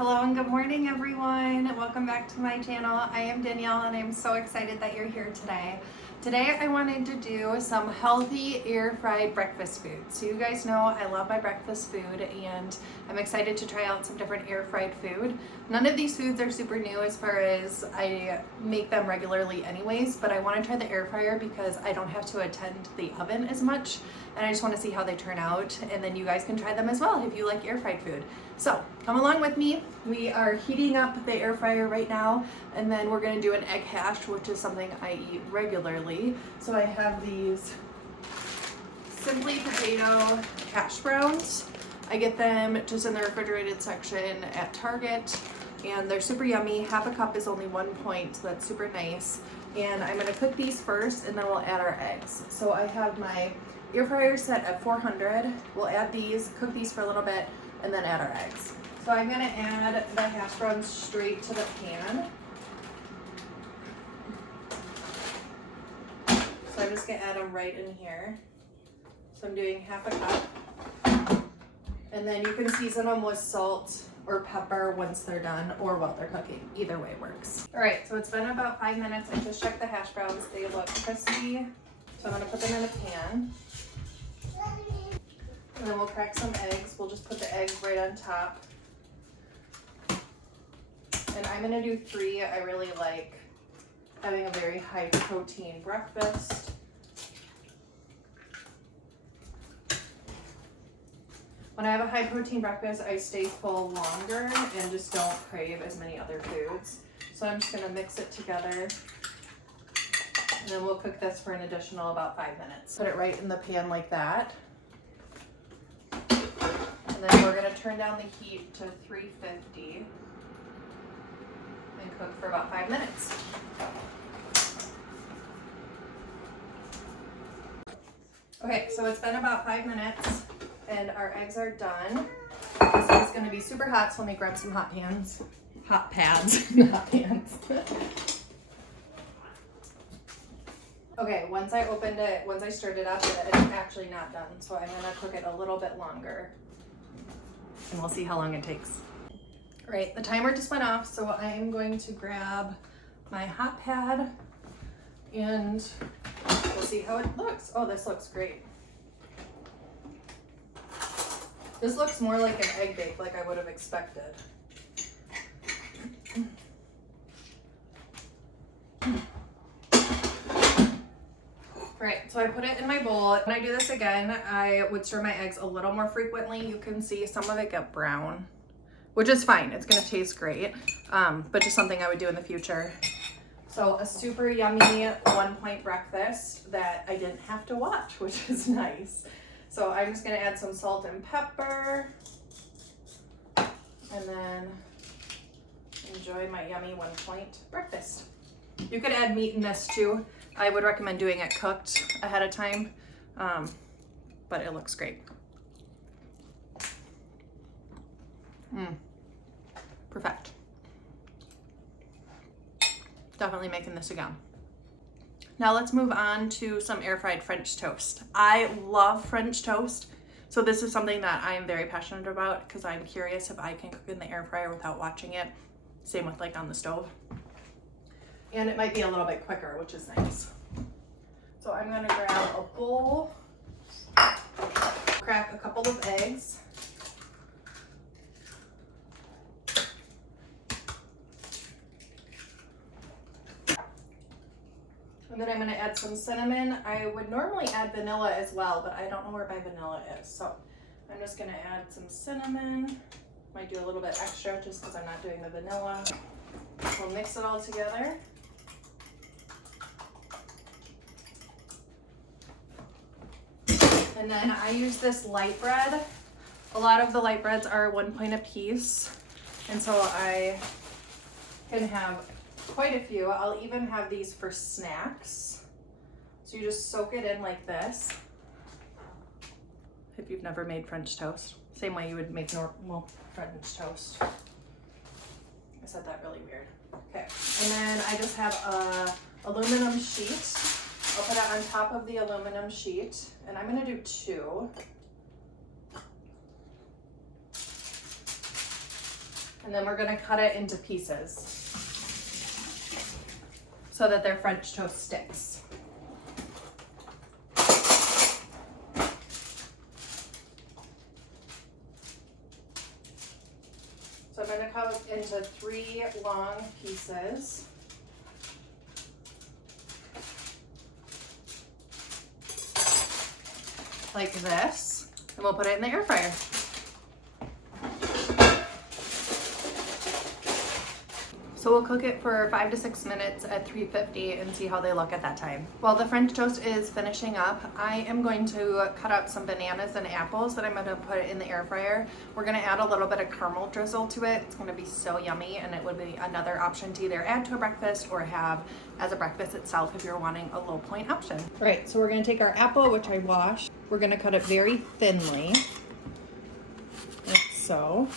Hello and good morning everyone. Welcome back to my channel. I am Danielle and I'm so excited that you're here today. Today I wanted to do some healthy air fried breakfast food. So you guys know I love my breakfast food and I'm excited to try out some different air fried food. None of these foods are super new as far as I make them regularly anyways, but I want to try the air fryer because I don't have to attend the oven as much and I just want to see how they turn out, and then you guys can try them as well if you like air fried food. So come along with me. We are heating up the air fryer right now, and then we're going to do an egg hash, which is something I eat regularly. So I have these Simply Potato hash browns. I get them just in the refrigerated section at Target and they're super yummy. Half a cup is only 1 point, so that's super nice. And I'm going to cook these first and then we'll add our eggs. So I have my air fryer set at 400. We'll add these, cook these for a little bit, and then add our eggs. So I'm going to add the hash browns straight to the pan. So I'm just going to add them right in here. So I'm doing half a cup. And then you can season them with salt or pepper once they're done or while they're cooking. Either way works. All right, so it's been about 5 minutes. I just checked the hash browns. They look crispy. So I'm going to put them in a pan. And then we'll crack some eggs. We'll just put the eggs right on top. And I'm going to do 3. I really like having a very high protein breakfast. When I have a high protein breakfast, I stay full longer and just don't crave as many other foods. So I'm just going to mix it together. And then we'll cook this for an additional about 5 minutes. Put it right in the pan like that. And then we're going to turn down the heat to 350 and cook for about 5 minutes. Okay, so it's been about 5 minutes and our eggs are done. This is going to be super hot, so let me grab some hot pans. Hot pads, not hot pans. Okay, once I opened it, once I stirred it up, it's actually not done. So I'm going to cook it a little bit longer. And we'll see how long it takes. All right, the timer just went off, so I am going to grab my hot pad and we'll see how it looks. Oh, this looks great. This looks more like an egg bake, like I would have expected. All right, so I put it in my bowl. When I do this again, I would stir my eggs a little more frequently. You can see some of it get brown, which is fine. It's gonna taste great, but just something I would do in the future. So a super yummy 1 point breakfast that I didn't have to watch, which is nice. So I'm just gonna add some salt and pepper and then enjoy my yummy 1 point breakfast. You could add meat in this too. I would recommend doing it cooked ahead of time, but it looks great. Perfect. Definitely making this again. Now let's move on to some air fried French toast. I love French toast, so this is something that I am very passionate about because I'm curious if I can cook in the air fryer without watching it. Same with like on the stove. And it might be a little bit quicker, which is nice. So I'm gonna grab a bowl, crack a couple of eggs. And then I'm gonna add some cinnamon. I would normally add vanilla as well, but I don't know where my vanilla is. So I'm just gonna add some cinnamon. Might do a little bit extra just because I'm not doing the vanilla. We'll mix it all together. And then I use this light bread. A lot of the light breads are 1 point a piece. And so I can have quite a few. I'll even have these for snacks. So you just soak it in like this. If you've never made French toast. Same way you would make normal French toast. I said that really weird. Okay, and then I just have a aluminum sheet. I'll put it on top of the aluminum sheet, and I'm gonna do 2. And then we're gonna cut it into pieces so that they're French toast sticks. So I'm gonna cut it into 3 long pieces. Like this, and we'll put it in the air fryer. So we'll cook it for 5 to 6 minutes at 350 and see how they look at that time. While the French toast is finishing up, I am going to cut up some bananas and apples that I'm going to put in the air fryer. We're going to add a little bit of caramel drizzle to it. It's going to be so yummy, and it would be another option to either add to a breakfast or have as a breakfast itself if you're wanting a low point option. All right, so we're going to take our apple, which I washed. We're going to cut it very thinly, like so.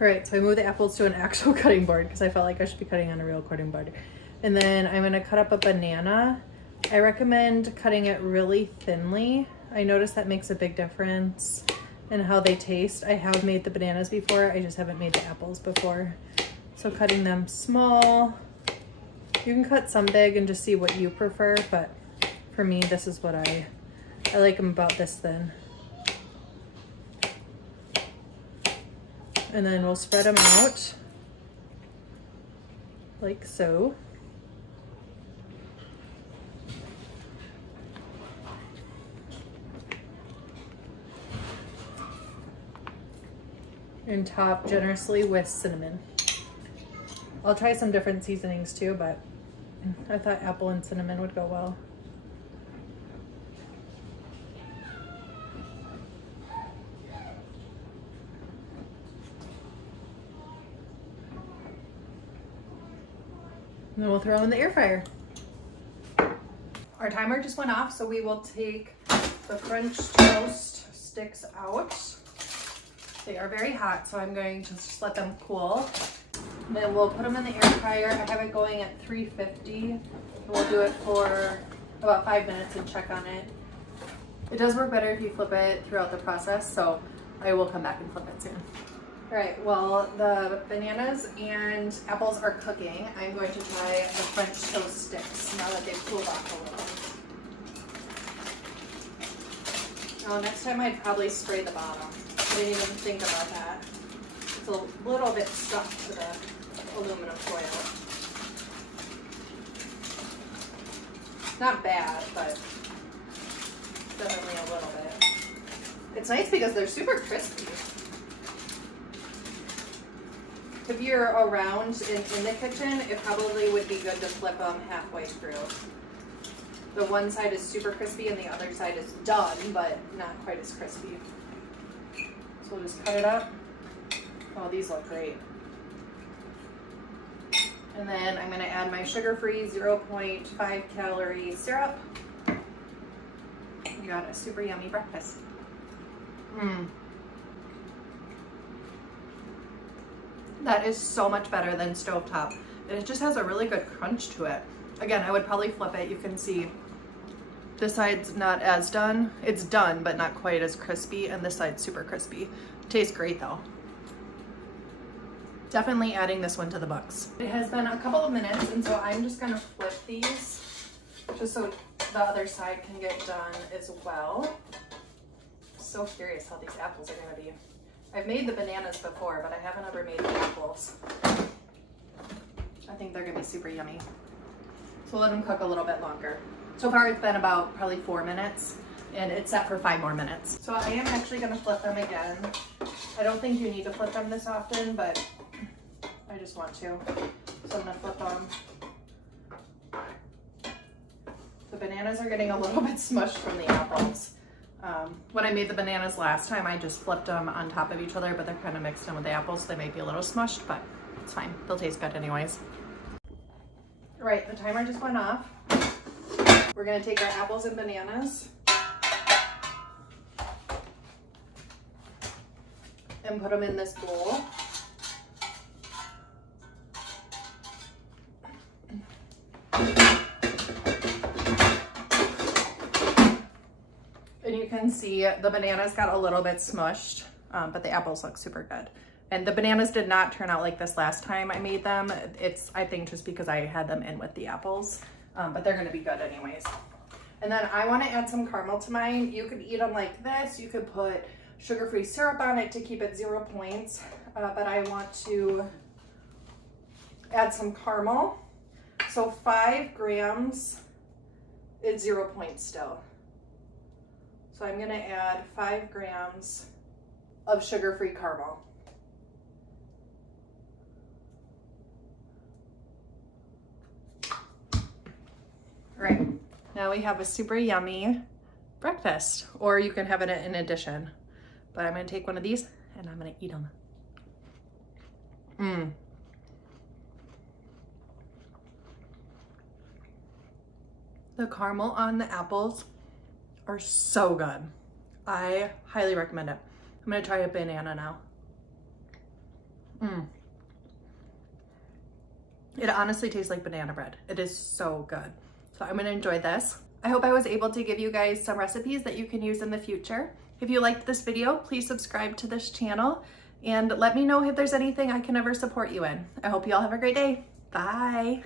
All right, so I moved the apples to an actual cutting board because I felt like I should be cutting on a real cutting board. And then I'm gonna cut up a banana. I recommend cutting it really thinly. I noticed that makes a big difference in how they taste. I have made the bananas before, I just haven't made the apples before. So cutting them small. You can cut some big and just see what you prefer, but for me, this is what I like them about this thin. And then we'll spread them out like so. And top generously with cinnamon. I'll try some different seasonings too, but I thought apple and cinnamon would go well. And then we'll throw them in the air fryer. Our timer just went off, so we will take the French toast sticks out. They are very hot, so I'm going to just let them cool. And then we'll put them in the air fryer. I have it going at 350. And we'll do it for about 5 minutes and check on it. It does work better if you flip it throughout the process, so I will come back and flip it soon. All right, well, the bananas and apples are cooking. I'm going to try the French toast sticks now that they've cooled off a little. Oh, next time I'd probably spray the bottom. I didn't even think about that. It's a little bit stuck to the aluminum foil. Not bad, but definitely a little bit. It's nice because they're super crispy. If you're around in the kitchen, it probably would be good to flip them halfway through. The one side is super crispy and the other side is done, but not quite as crispy. So we'll just cut it up. Oh, these look great. And then I'm gonna add my sugar-free 0.5 calorie syrup. You got a super yummy breakfast. That is so much better than stovetop. And it just has a really good crunch to it. Again, I would probably flip it. You can see this side's not as done. It's done, but not quite as crispy. And this side's super crispy. Tastes great though. Definitely adding this one to the box. It has been a couple of minutes, and so I'm just gonna flip these just so the other side can get done as well. So curious how these apples are gonna be. I've made the bananas before, but I haven't ever made the apples. I think they're gonna be super yummy. So we'll let them cook a little bit longer. So far it's been about probably 4 minutes, and it's set for 5 more minutes. So I am actually gonna flip them again. I don't think you need to flip them this often, but I just want to. So I'm gonna flip them. The bananas are getting a little bit smushed from the apples. When I made the bananas last time, I just flipped them on top of each other, but they're kind of mixed in with the apples, so they might be a little smushed, but it's fine. They'll taste good anyways. All right, the timer just went off. We're gonna take our apples and bananas and put them in this bowl. can see the bananas got a little bit smushed, but the apples look super good. And the bananas did not turn out like this last time I made them. It's, I think, just because I had them in with the apples, but they're gonna be good anyways. And then I wanna add some caramel to mine. You could eat them like this. You could put sugar-free syrup on it to keep it 0 points, but I want to add some caramel. So 5 grams is 0 points still. So I'm gonna add 5 grams of sugar-free caramel. All right, now we have a super yummy breakfast, or you can have it in addition. But I'm gonna take one of these and I'm gonna eat them. The caramel on the apples are so good. I highly recommend it. I'm gonna try a banana now. It honestly tastes like banana bread. It is so good. So I'm gonna enjoy this. I hope I was able to give you guys some recipes that you can use in the future. If you liked this video, please subscribe to this channel and let me know if there's anything I can ever support you in. I hope you all have a great day. Bye.